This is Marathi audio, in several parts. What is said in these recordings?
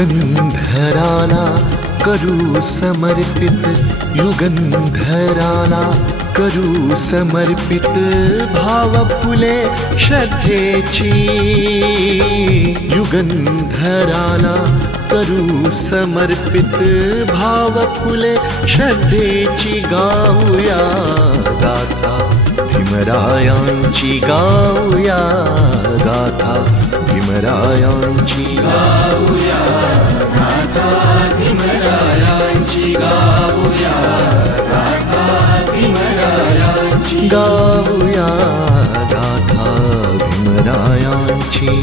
युगंधराला करू समर्पित, युगंधराला करू समर्पित भाव फुले श्रद्धेची, युगंधराला करू समर्पित भाव फुले श्रद्धेची, गाऊया गाथा भीमरायांची, गाऊया गाथा भीमरायांची, गाऊया गाथा भीमरायांची, गाऊया गाथा भीमरायांची, गाऊया गाथा भीमरायांची।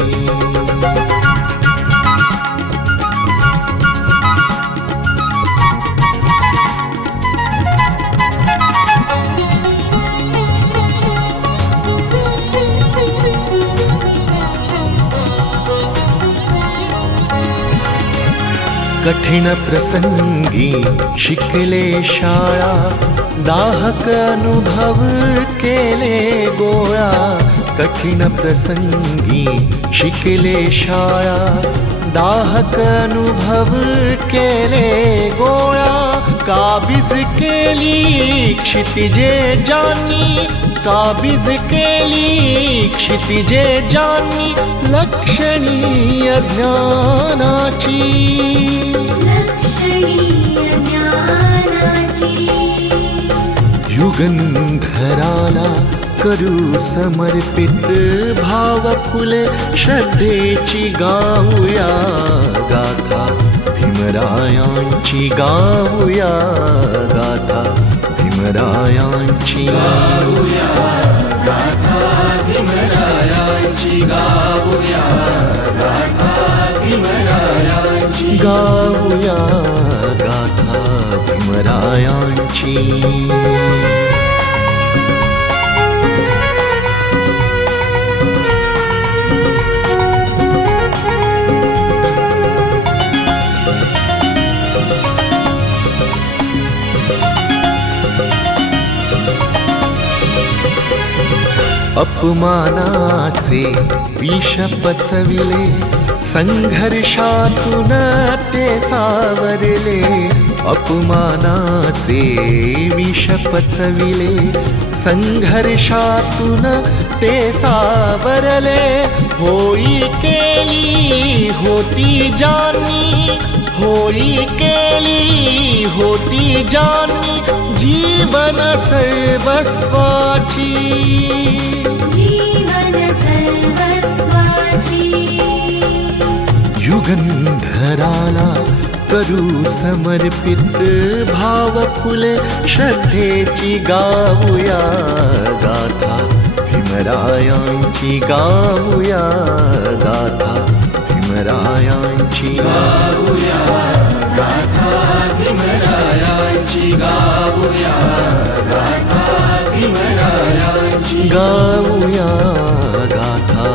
कठीण प्रसंगी शिकले शाळा, दाहक अनुभव केले गोळा, कठीण प्रसंगी शिकले शाळा, दाहक अनुभव केले गोळा, काबीज केली क्षितिजे जानी, काबीज केली क्षितिजे जानी, लक्षणीय ज्ञानाची, लक्षणीय ज्ञानाची, युगंधराला करू समर्पित भाव फुले श्रद्धेची, गाऊया गाथा भीमरायांची, गाऊया गाथा भीमरायांची, गाऊया गाथा भीमरायांची, गाऊया गाथा भीमरायांची, गाऊया गाथा भीमरायांची। अपमानाचे विष पचविले, संघर्षातून ते सावरले, अपमानाचे विष पचविले, संघर्षातून ते सावरले, होळी केली होती जानी, होळी केली होती जानी, जीवन सर्वस्वाची, जीवन सर्वस्वाची, युगंधराला करू समर्पित भाव फुले श्रद्धेची, गाऊया गाथा भीमरायांची, गाऊया गाथा भीमरायांची, गाऊया गाथा भीमरायांची, गाऊया गाथा भीमरायांची, गाऊया गाथा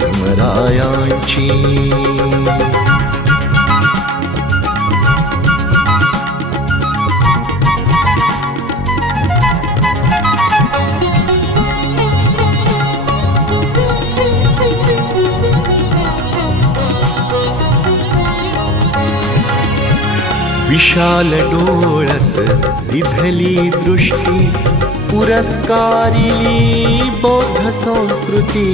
भीमरायांची। विशाल डोळस दिधली दृष्टी, पुरस्कारिली बौद्ध संस्कृती,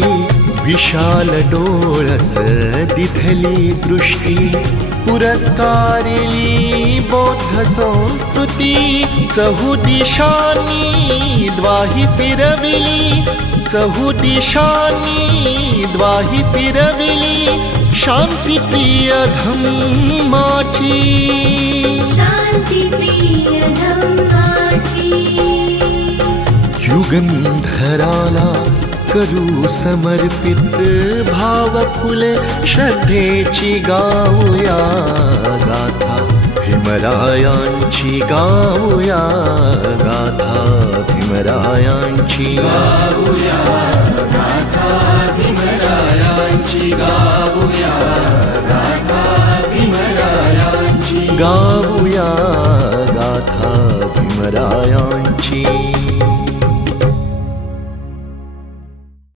विशाल डोळस दिधली दृष्टी, पुरस्कारिली बौद्ध संस्कृती, चहुदिशांनी द्वाही फिरविली, चहुदिशांनी द्वाही फिरविली, शांती प्रिय धम्माची, शांती प्रिय धम्माची, युगंधराला करू समर्पित भाव फुले श्रद्धेची, गाऊया गाथा भीमरायांची, गाऊया गाथा भीमरायांची, गाऊया गाथा भीमरायांची, गाऊया गाथा भीमरायांची, गाऊया गाथा भीमरायांची।